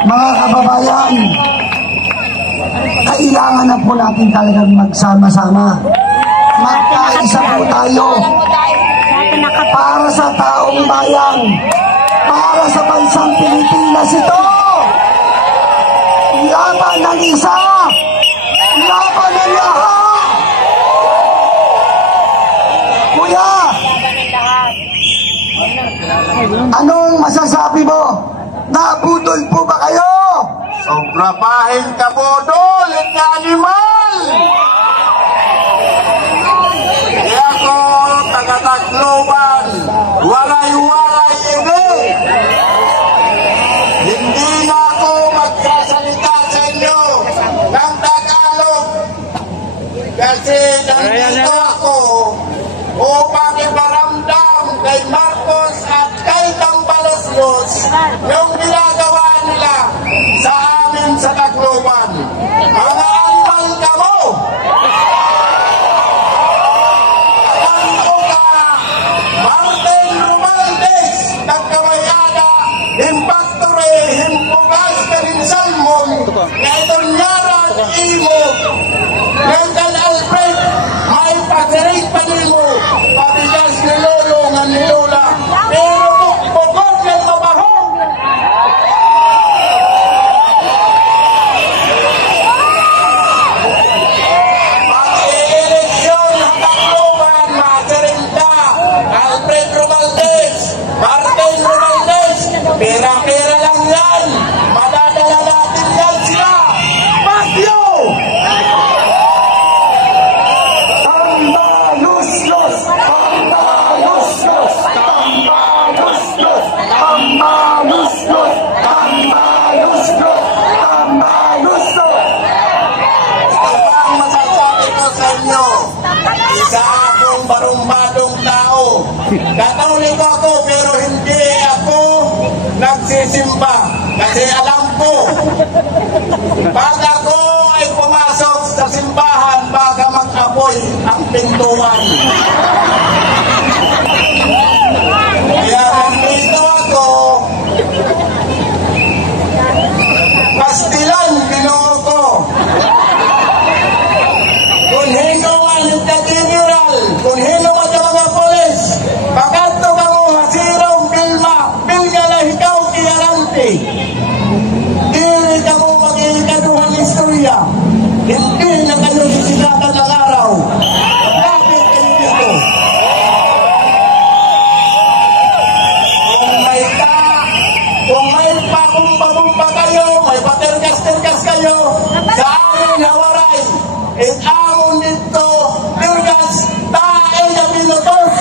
Mga kababayan, kailangan na po natin talagang magsama-sama. Magkaisa po tayo para sa taong bayan, para sa bansang Pilipinas ito. Laban ng isa, laban ng lahat. Kuya, anong masasabi mo? Nabudol po ba kayo? Sobrapahin ka, budol! Ika animal! Kaya ko, taga-Tacloban, walay-walay ini. Hindi na ako magsasalita sa inyo ng Tagalog. Kasi nandito ako upang iparamdam kay Marcos at kay Tambaloslos yung ginagawa nila sa amin sa Tacloban. Mga animal ka mo! Ano ka, Martin Romaldes, nagkamayada, Impactore, Himpugas, Karinsalmon, Ngaitonyara, Imo, Lengal Alfred, may pagsirig pa nimo, pabigas ni Lolo nga ni Lola, pero bukod ng mabahong. Pag-i-eleksyon ng Tacloban, masirig ka, Alfred Romaldes, Martin Romaldes, pera-pera lang yan, madadala natin yan sila. Bagyo! Tambaloslos! Tambaloslos! Tambaloslos! Tambaloslos! Tambaloslos! Tambaloslos! Ito ba ang masasabi ko sa inyo? Isa akong barumbadong tao. Katoliko ako pero hindi ako nagsisimba. Kasi alam ko, pag ako ay pumasok sa simbahan, baka mag-apoy ang pintuan. Kaya nandito ako, pastilan binuo ko. Kung hino man yung general, kung hino man yung mga polis, pagkanto ka mo, hasirong Bilma, Bilga na ikaw kiyarante. Hindi ka mo mag-iikaduhan istorya. Hindi na kayo sisigatan ng araw. Bakit kayo dito? Kung may pakumba-kumba kayo, may patergas-tergas kayo, sa amin hawaray, amon dito, tergas, tae na pinutos.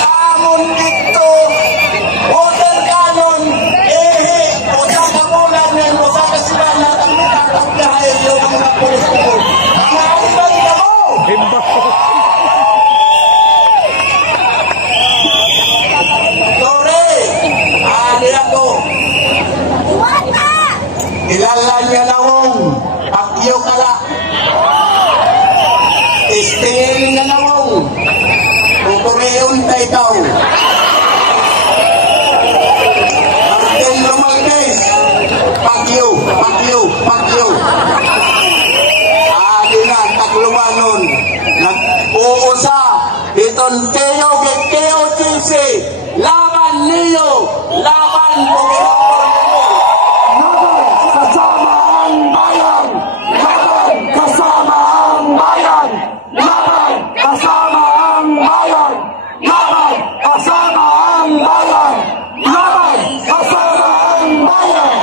Amon dito, water cannon, usa ka bulan yan, usa ka sila na tatagkahay yung mga pulis ko. Mga animal ka mo! Tore, ali ako. Kilala niya na wong, akyo kala. Istingin niya na wong, tutureon na ikaw. Martin Romaldes, pakyo, pakyo, pakyo. Ali na, Taclobanon, nag-uusa, iton kayo, kayo, Chisi, laban niyo, laban Panginoon mo. Laban kasama ang bayan! Laban kasama ang bayan! Laban kasama ang bayan! Laban kasama ang bayan! Laban kasama ang bayan!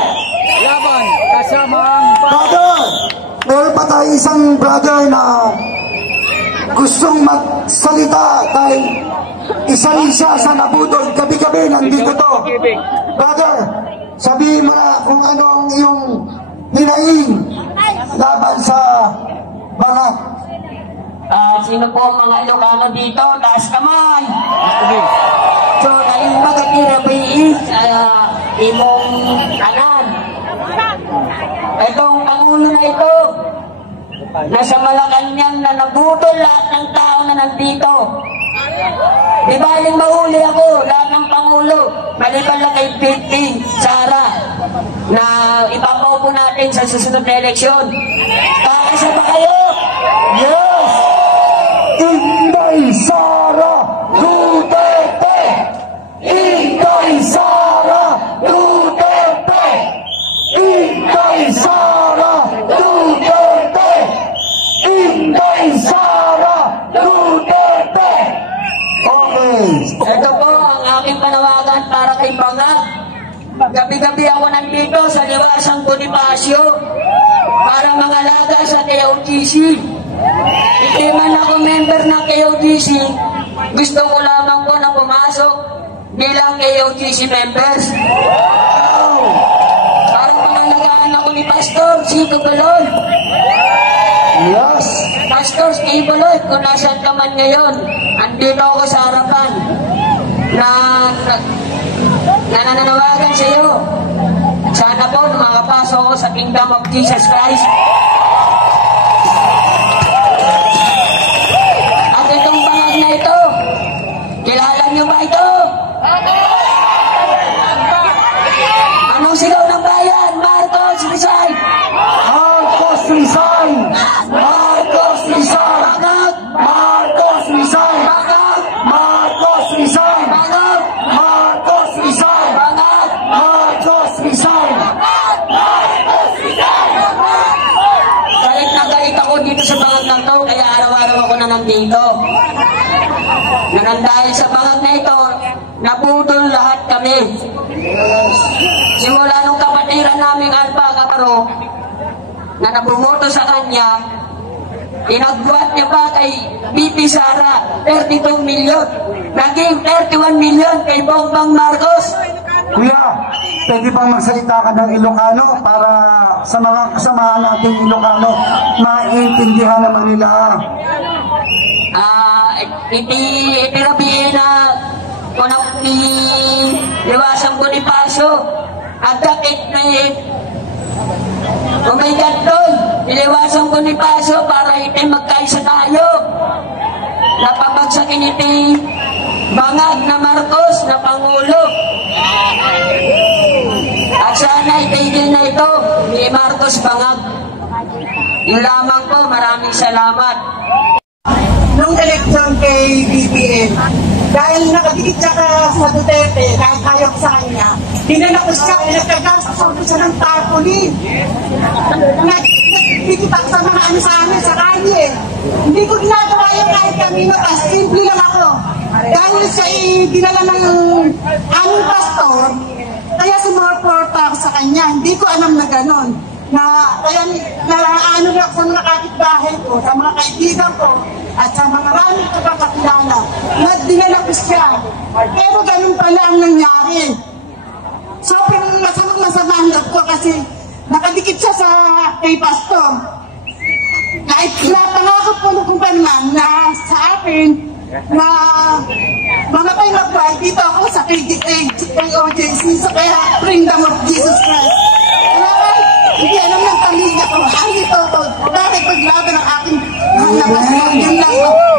Laban kasama ang Brother, meron pa tayo isang brother na gustong magsalita dahil isa rin siya sa nabudol. Gabi-gabi nandito to. Brother, sabihin mo na kung ano ang iyong hinaing laban sa bangat. Sino po ang mga Ilocano dito? Taas kamay! So, ngayon magatira ba is imong kanan? Itong Pangulo na ito, nasa Malacanang na nabutol lahat ng tao na nandito. Di baling mahuli ako, lahat ng Pangulo, maliban lang kay 15, Sara, na ipapaupo natin sa susunod na eleksyon. Kakasa ba kayo? Yes! Inday Sara Duterte! Inday Sara Duterte! Inday Sara Duterte! Inday Sara Duterte! Okay. Ito po ang aking panawagan para kay Bangag. Gabi-gabi ako nandito sa Liwasang Bonifacio para mangalaga sa KOGC. Hindi man ako member ng KOGC, gusto ko lamang po na pumasok bilang KOGC members. Para pangalagaan ako ni Pastor Chico Baloy. Yes. Pastor Chico Baloy, kung nasan ka man ngayon, andito ako sa harapan na nananawagan sa iyo. Sana po makapasok ako sa Kingdom of Jesus Christ. At itong Bangag na ito, kilala niyo ba ito? Anong sigaw ng bayan? Marcos Rizal! Marcos Rizal! Marcos Rizal! Bangag! Marcos Rizal! Bangag! Marcos Rizal! Bangag! Marcos Rizal! Bangag! Marcos Rizal! Galit na galit ako dito sa Bangag na ito, kaya araw-araw ako na nandito. Dahil sa Bangag na ito, naputol lahat kami. Simula nung kapatiran naming Alpha Caparo, na nabumoto sa kanya, inagbuhat niya pa kay BP Sara, 32 milyon. Naging 31 milyon kay Bongbong Marcos. Kuya, pwede bang magsalita ka ng Ilocano para sa mga kasamahan nating Ilocano, maintindihan naman nila. Itirabihin na kunang Liwasang Bonifacio at dakit na umigat doon Liwasang Bonifacio para iti magkaisa tayo. Napabagsakin iti Bangag na Marcos na Pangulo. At sana itigil na ito ni Marcos Bangag. Yun lamang po, maraming salamat. Nung eleksyon kay BBM, dahil nakadikit siya sa Duterte, dahil ayaw ko sa kanya, dinala ko siya, pinagkagasok ko siya ng tarpaulin. Nagtikitak sa mga ano sa amin, sa kanya. Hindi ko ginagawa yung kahit kanino, as simple lang ako. Dahil siya dinala ng aming pastor, kaya sumuporta ako sa kanya. Hindi ko alam na gano'n. Kaya ano na sa mga kapitbahay ko, sa mga kaibigan ko, at sa mga maraming kapakakilala, na dinala ko siya. Pero ganun pala ang nangyari. Sobrang masamang-masama ang loob ko kasi nakadikit siya kay pastor. Pangako po nung kumpanan na sa akin na mga painagbuhay dito ako sa KOJC, sa kaya Kingdom of Jesus Christ. Hindi alam ng pamilya ko. Andito ako. Bakit paglaban ang aking mga pastor? Yun lang ako.